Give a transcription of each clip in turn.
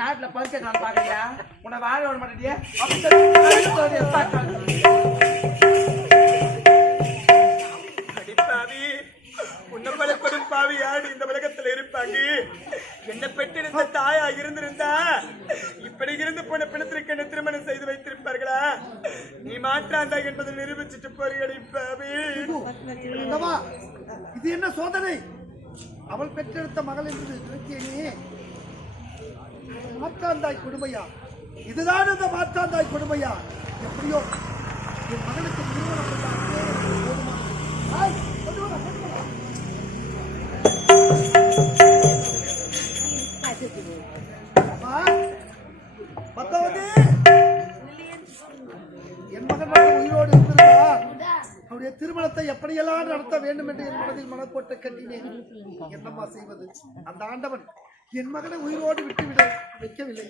நாட்டுல பறிச்சுக்கலாம் பாக்குறியா? உன்னை வாழ விட மாட்டேடியே அடிப்பாவி உன்னை போல யாரு? இந்த உலகத்துல இருப்பாங்க. என்ன பெற்றிருந்த தாயா இருந்திருந்தா இப்படி இருந்து போன பிணத்திற்கு என்ன திருமணம் செய்து வைத்திருப்பார்களா? நீ மாற்றாந்தா என்பதை நிரூபிச்சுட்டு போறீங்க பாவி. அல்லவா இது என்ன சோதனை? அவள் பெற்றெடுத்த மகள் என்று நினைத்திய நீ மாற்றாந்தாய் கொடுமையா? இதுதான் அந்த மாற்றாந்தாய் கொடுமையா? எப்படியோ என் மகளுக்கு திருமணம் என் மகன் உயிரோடு அவருடைய திருமணத்தை எப்படியெல்லாம் நடத்த வேண்டும் என்று என் மனதில் மனக்கோட்டை கட்டினேன் என்னம்மா செய்வது? அந்த ஆண்டவன் என் மகனை உயிரோடு விட்டுவிட வைக்கவில்லை.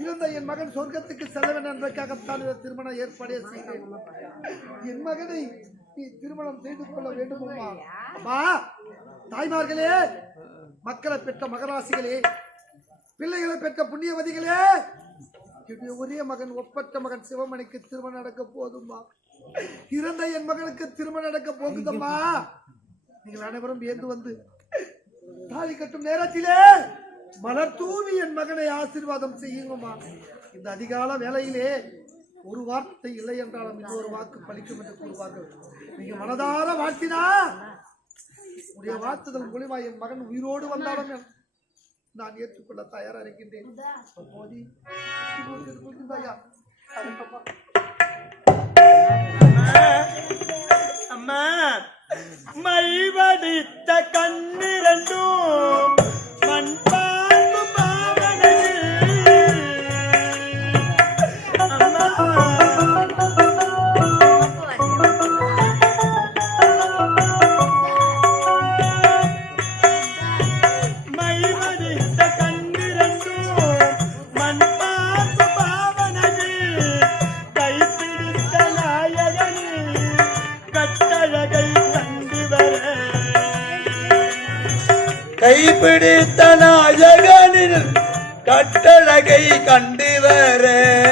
இருந்த என் மகன் சொர்க்கத்துக்கு செல்ல என்பதற்காகத்தான் இந்த திருமண ஏற்பாடே செய்தேன். என் மகனை நீ திருமணம் செய்து கொள்ள வேண்டும் அம்மா தாய்மார்களே மக்களை பெற்ற மகராசிகளே பிள்ளைகளை பெற்ற புண்ணியவதிகளே என்னுடைய ஒரே மகன் ஒப்பற்ற மகன் சிவமணிக்கு திருமணம் நடக்க போதும்மா இறந்த என் மகனுக்கு திருமணம் நடக்க போகுதம்மா. நீங்கள் அனைவரும் ஏந்து வந்து தாலி கட்டும் நேரத்திலே மலர் தூவி என் மகனை ஆசீர்வாதம் செய்யுங்கம்மா. இந்த அதிகால வேலையிலே ஒரு வார்த்தை இல்லை என்றாலும் இன்னொரு வாக்கு பலிக்கும் என்று கூறுவார்கள். நீங்க மனதார வாழ்த்தினா உடைய வாழ்த்துதல் மூலிமா என் மகன் உயிரோடு வந்தாலும் நான் ஏற்றுக்கொள்ள தயாரா இருக்கின்றேன். போதி அம்மா. மைவடித்த கண்ணிரண்டும். கைப்பிடித்த நாயகனின் கட்டழகை கண்டு வரே.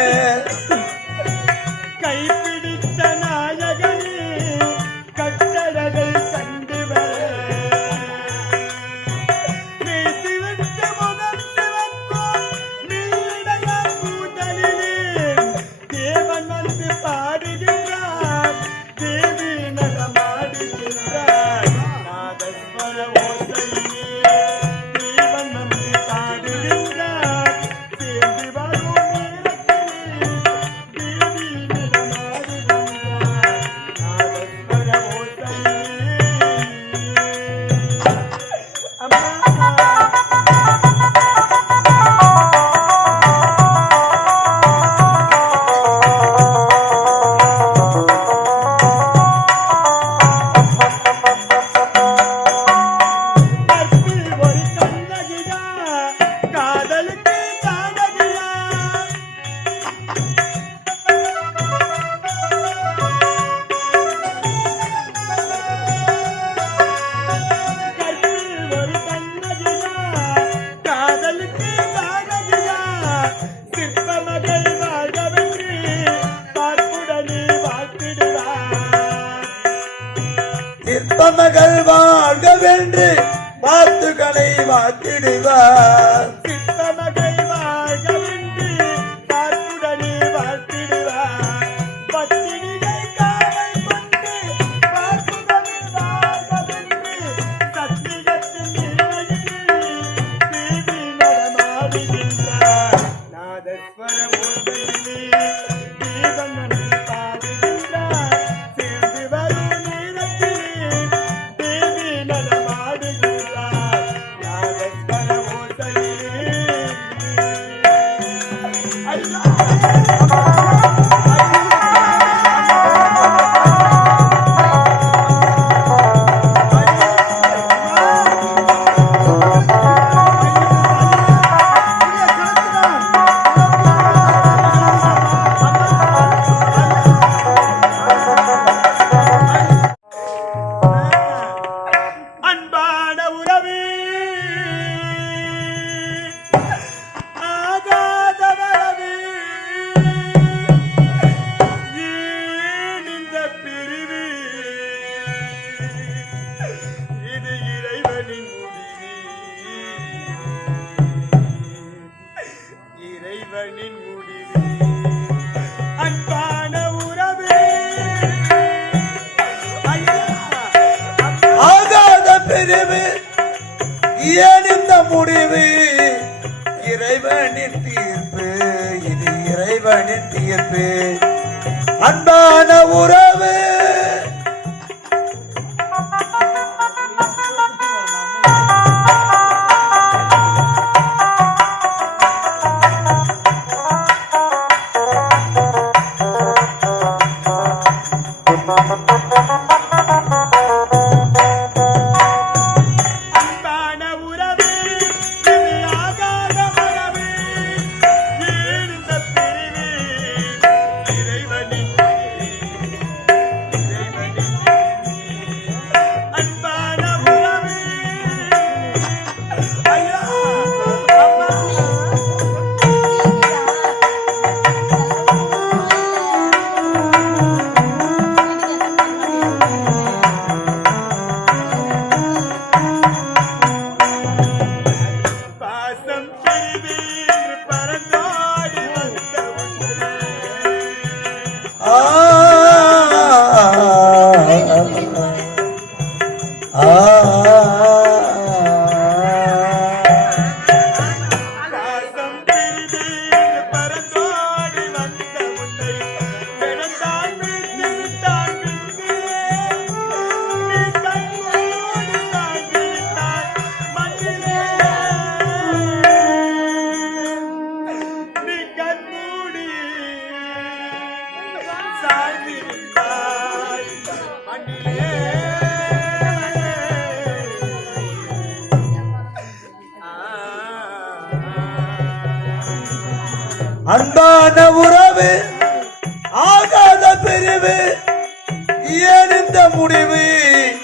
ஏன் முடிவு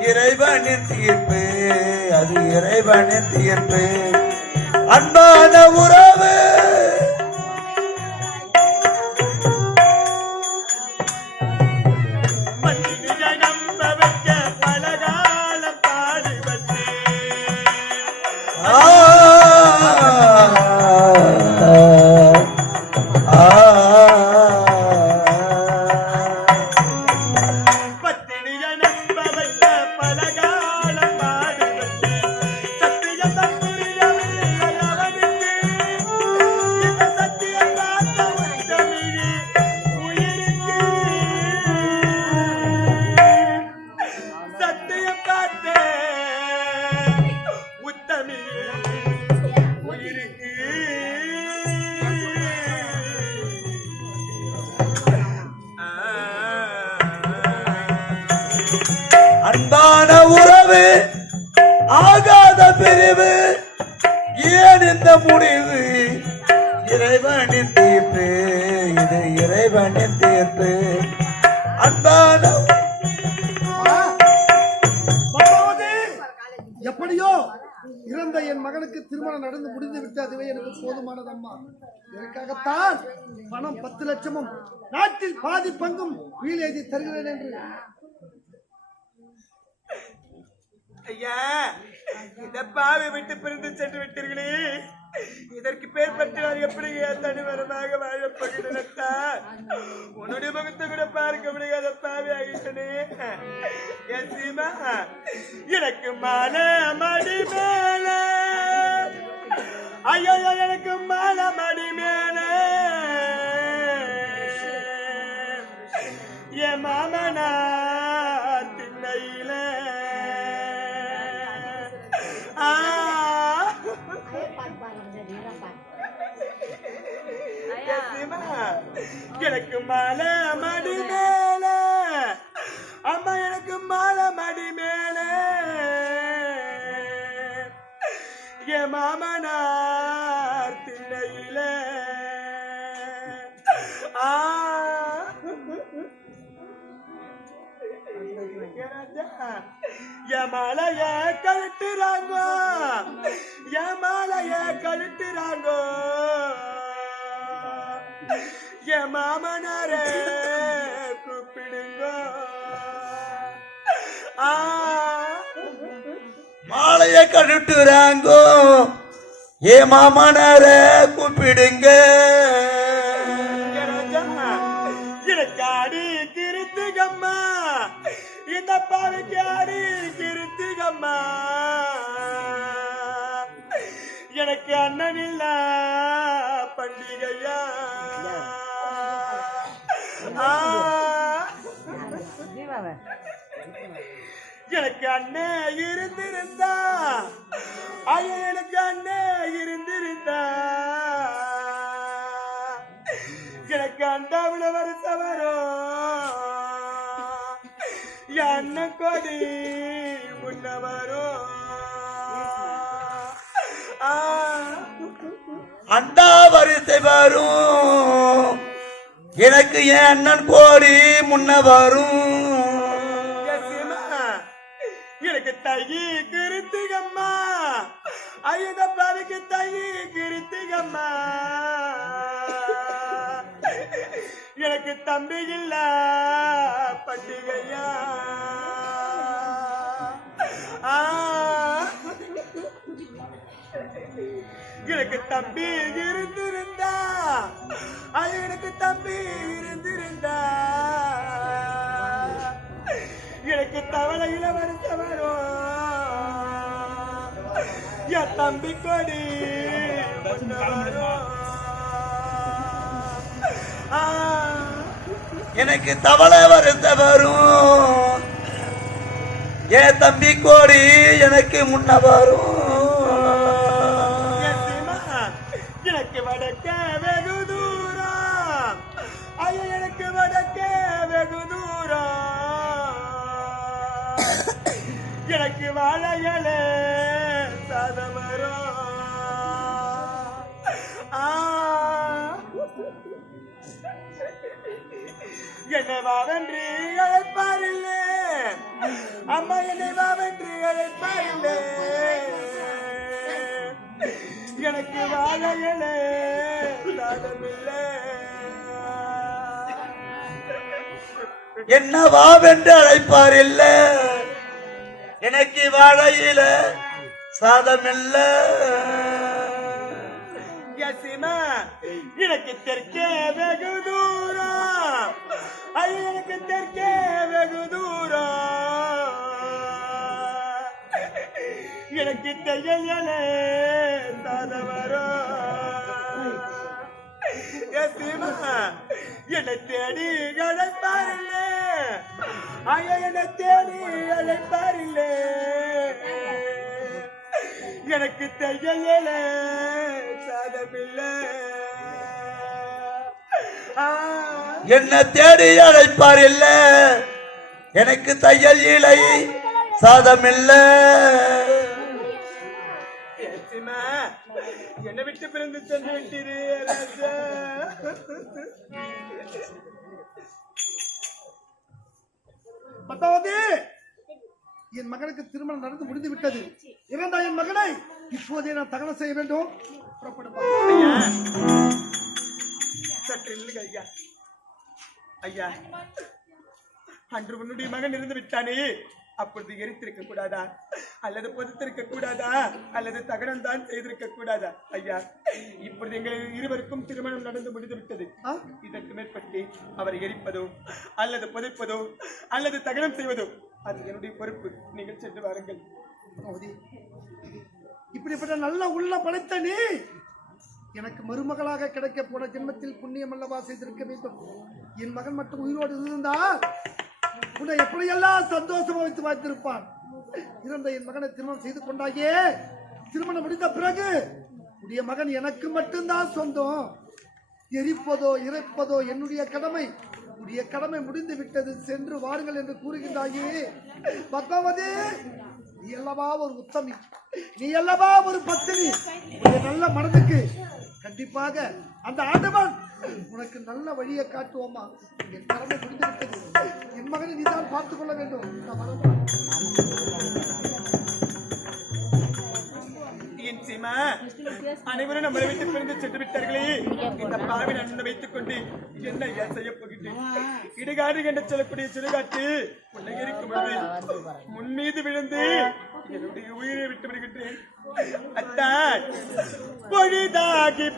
இறைவனின் தீர்ப்பு. அது இறைவனின் தீர்ப்பு. அன்பான உறவு. ஆகாத பிரிவு. ஏன் இந்த முடிவு? இறைவனின் தீர்ப்பு. இது இறைவனின் தீர்ப்பு. அன்பான எப்படியோ இறந்த என் மகனுக்கு திருமணம் நடந்து முடிந்து விட்டு அதுவே எனக்கு போதுமானது அம்மா இதற்காகத்தான் பணம் பத்து லட்சமும் நாட்டில் பாதி பங்கும் வீழ் எழுதி தருகிறேன் என்று ஐயா இந்த பாவை விட்டு பிரிந்து சென்று விட்டீர்களே. இதற்கு பேர் பற்றி நான் எப்படி தனிவரமாக வாழப்படுகிறதா உன்னுடைய முகத்தை கூட பார்க்க முடியாத பாவி ஆகிட்டனே. என் சீமா எனக்கு மால மடி மேல. ஐயோ எனக்கு மால மடி மேல. எனக்கு மாலை மடி மேல. அம்மா எனக்கு மாலை மடி மேல. என் மாமனார் திண்ணையில ஆ. என் மாலைய கழட்டுறாங்கோ. என் மாமனாரே கூப்பிடுங்க. மாலைய கழுட்டுறாங்கோ ஏ மாமனார கூப்பிடுங்க. ராஜா, எனக்கு இந்த பாவிக்கு அடி கிருத்திகம்மா. எனக்கு அண்ணன் இல்ல பண்டிகையா. எனக்கு அண்ணே இருந்திருந்தா. ஐயா எனக்கு அண்ணே இருந்திருந்தா. எனக்கு அண்டாவில வருஷ வரும் அண்ணன் கொடி முன்ன வரும் அண்டா வரிசை வரும் எனக்கு என் அண்ணன் கோடி முன்ன வரும்? எனக்கு தையி கிருத்திகம்மா. ஐயத பாவிக்கு தையி கிருத்திகம்மா. எனக்கு தம்பி இல்ல பண்டிகையா. ஆ, எனக்கு தம்பி இருந்திருந்தா. அது எனக்கு தம்பி இருந்திருந்தா. எனக்கு தவளை இளவரச வரும் என் தம்பி கொடி எனக்கு தவளை வருத்த வரும் என் தம்பி கோடி எனக்கு முன்ன வரும் வாழையலே சாதம் ஆ. என்னை வாவென்று அழைப்பாரில்லே. அம்மா என்னை வாவென்று அழைப்பாரில்லே. எனக்கு வாழையலே சாதமில்லை. என்ன வாவென்று அழைப்பார் இல்ல எனக்கு வாழையில சாதம் இல்ல எனக்கு தெற்கே வெகு தூரம். ஐயோ எனக்கு தெற்கே வெகு தூரம். எனக்கு தையலே சாத வரும். யசிமா என்னை தேடி அழைப்பாரில்லே என்னை தேடி அழைப்பாரில்லே எனக்கு தையல சாதமில்லை. என்ன தேடி அழைப்பார் இல்ல எனக்கு தையல் இலை சாதம் இல்ல என்னை விட்டு பிறந்து சென்று விட்டீரு பத்தாவது என் மகனுக்கு திருமணம் நடந்து முடிந்து விட்டது. இறந்தா என் மகனை. இப்போதே நான் தகவல் செய்ய வேண்டும். ஐயா. சற்று ஐயா. ஐயா. அன்று உன்னுடைய மகன் இருந்து விட்டானே. அப்பொழுது எரித்திருக்க கூடாதா? அல்லது பொதுத்திருக்க கூடாதா? அல்லது தகனம் தான் செய்திருக்க கூடாதா? ஐயா இப்பொழுது எங்கள் இருவருக்கும் திருமணம் நடந்து முடிந்து விட்டது ஆ? இதற்கு மேற்பட்டு அவரை எரிப்பதோ அல்லது புதைப்பதோ அல்லது தகனம் செய்வதோ அது என்னுடைய பொறுப்பு. நீங்கள் சென்று வாருங்கள். இப்படிப்பட்ட நல்ல உள்ள படைத்த நீ எனக்கு மருமகளாக கிடைக்க போன ஜென்மத்தில் புண்ணியம் அல்லவா செய்திருக்க வேண்டும்? என் மகன் மட்டும் உயிரோடு இருந்தால் உன்னை எப்படியெல்லாம் சந்தோஷமா வைத்து வாய்த்திருப்பான் இறந்த என் மகனை திருமணம் செய்து கொண்டாயே திருமணம் முடிந்த பிறகு உடைய மகன் எனக்கு மட்டும்தான் சொந்தம். எரிப்பதோ இறைப்பதோ என்னுடைய கடமை. உடைய கடமை முடிந்து விட்டது சென்று வாருங்கள் என்று கூறுகின்றாயே. பத்மாவதி நீ அல்லவா ஒரு உத்தமி? நீ அல்லவா ஒரு பத்தினி நல்ல மனதுக்கு கண்டிப்பாக அந்த ஆண்டவன் உனக்கு நல்ல வழியை காட்டுவோமா என் கடமை முடிந்து விட்டது என் மகனை நீதான் பார்த்துக் கொள்ள வேண்டும். அனைவரும் நம்மளை சென்று விட்டார்களே. இந்த பாவின் அண்ணனை வைத்துக் கொண்டு என்ன ஐயா செய்ய இடுகாடு என்று சொல்லக்கூடிய சுடுகாட்டு பொழுது முன் மீது விழுந்து என்னுடைய உயிரை விட்டு விடுகின்றேன். அத்தான் பொழுதாகி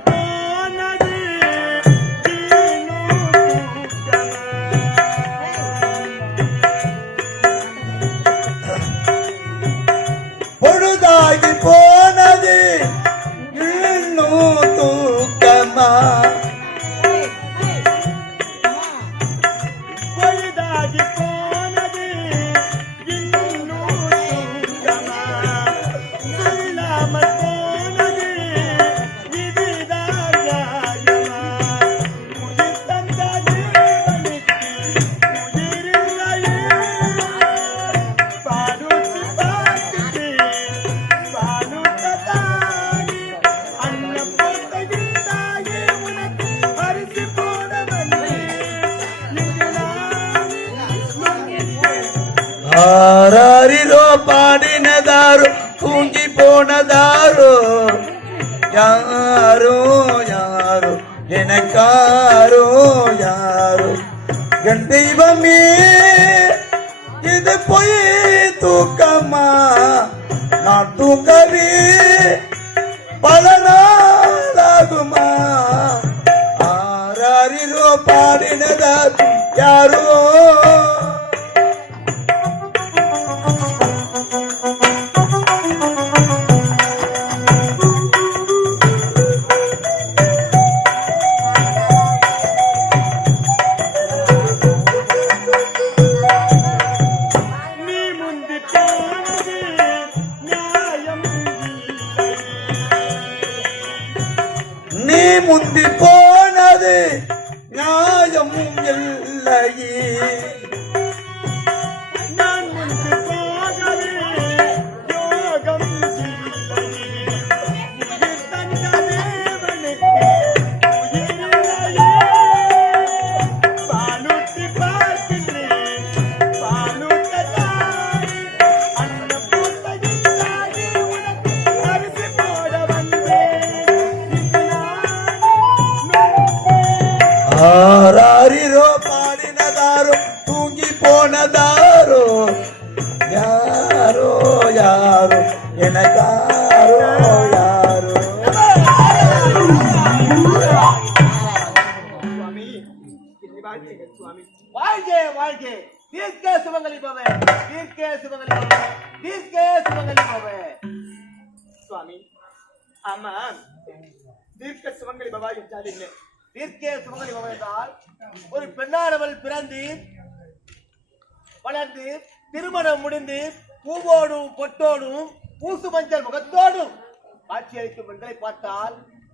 ಯಾರೋ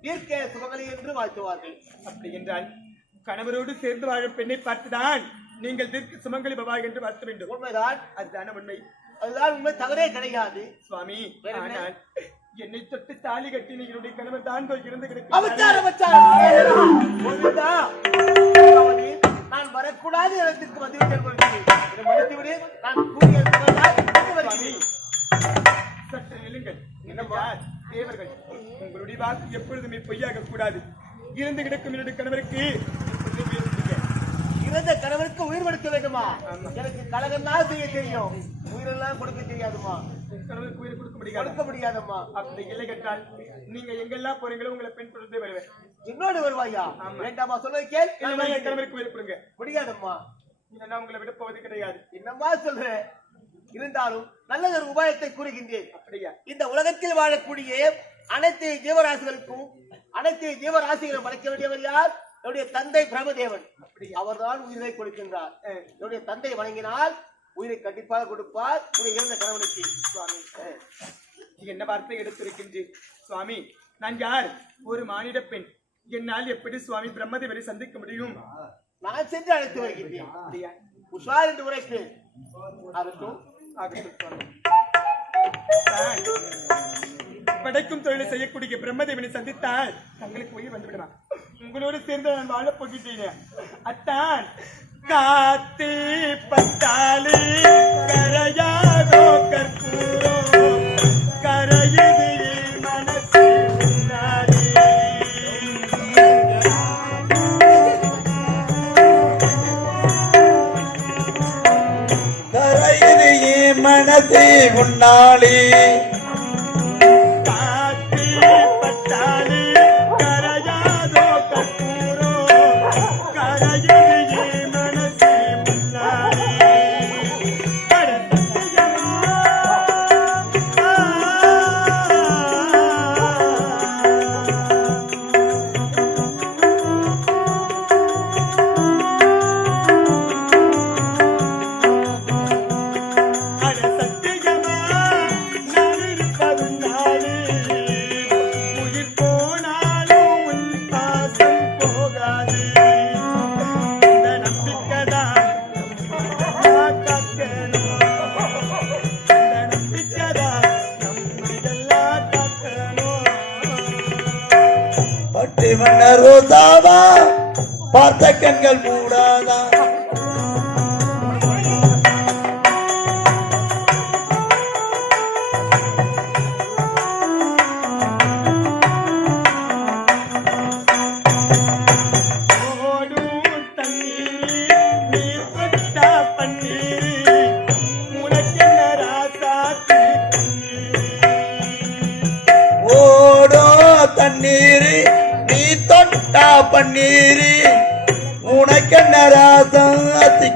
தீர்க்க சுமங்கலி என்று வாழ்த்துவார்கள். அப்படி என்றால் கணவரோடு சேர்ந்து வாழும் பெண்ணை பார்த்துதான் நீங்கள் தீர்க்க சுமங்கலி பவா என்று வாழ்த்த வேண்டும். உண்மைதான் அதுதான உண்மை. அதுதான் உண்மை தவறே கிடையாது. சுவாமி என்ன? ஆனால் என்னை தொட்டு தாலி கட்டி என்னுடைய கணவர் தான் போய் இருந்து அதாவது, நான் வரக்கூடாது இடத்திற்கு. என்னை விடு நான் கூறிய வந்து. சற்று நில்லுங்கள். என்னவார் தேவர்கள். உங்களுடைய வாக்கு எப்பொழுதுமே பொய்யாக கூடாது இருந்து கிடக்கும் என்னுடைய கணவருக்கு. இறந்த கணவருக்கு உயிர் கொடுக்க வேண்டுமா எனக்கு கலகம் தான் செய்ய தெரியும். உயிரெல்லாம் கொடுக்க தெரியாதுமா? கணவருக்கு உயிர் கொடுக்க முடியாது? கொடுக்க முடியாதம்மா. அப்படி இல்லை கேட்டால் நீங்க எங்கெல்லாம் போறீங்களோ உங்களை பெண் பொருத்தே வருவேன். என்னோடு வருவாயா. வேண்டாமா? சொல்வதை கேள். நான். கணவருக்கு உயிர் கொடுங்க. முடியாதம்மா. இல்லைன்னா உங்களை விட போவது கிடையாது. என்னம்மா சொல்ற? இருந்தாலும் நல்லதொரு உபாயத்தை கூறுகின்றேன். அப்படியா? இந்த உலகத்தில் வாழக்கூடிய அனைத்து ஜீவராசிகளுக்கும் அனைத்து ஜீவராசிகளும் வளர்க்க வேண்டியவர் யார்? என்னுடைய தந்தை பிரமதேவன் அவர்தான் உயிரை கொடுக்கின்றார். என்னுடைய தந்தை வணங்கினால் உயிரை கண்டிப்பாக கொடுப்பார். இறந்த கணவனுக்கு. சுவாமி என்ன வார்த்தை எடுத்திருக்கின்றேன் சுவாமி? நான் யார்? ஒரு மானிட பெண். என்னால் எப்படி சுவாமி பிரம்மதேவரை சந்திக்க முடியும்? நான் சென்று அழைத்து வருகின்றேன். அப்படியா? உஷார் என்று உரைக்கு. தான் படைக்கும் தொழிலை செய்யக்கூடிய பிரம்மதேவனை சந்தித்தால் தங்களுக்கு உயிர் வந்து விடலாம். உங்களோடு சேர்ந்து நான் வாழ போகின்றேன். அத்தான் காத்தி பத்தாலி கரையாதோ கற்பூர் மனசே பார்த்த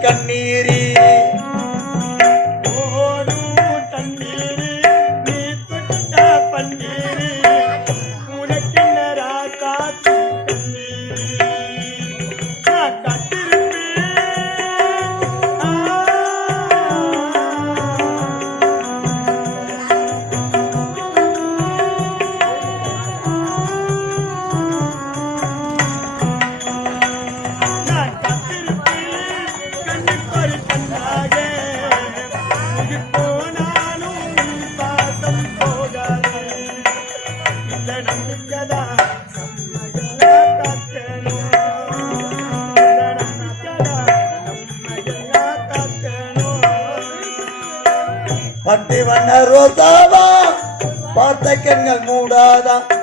கண்ணீரி கண்கள் மூடாதான்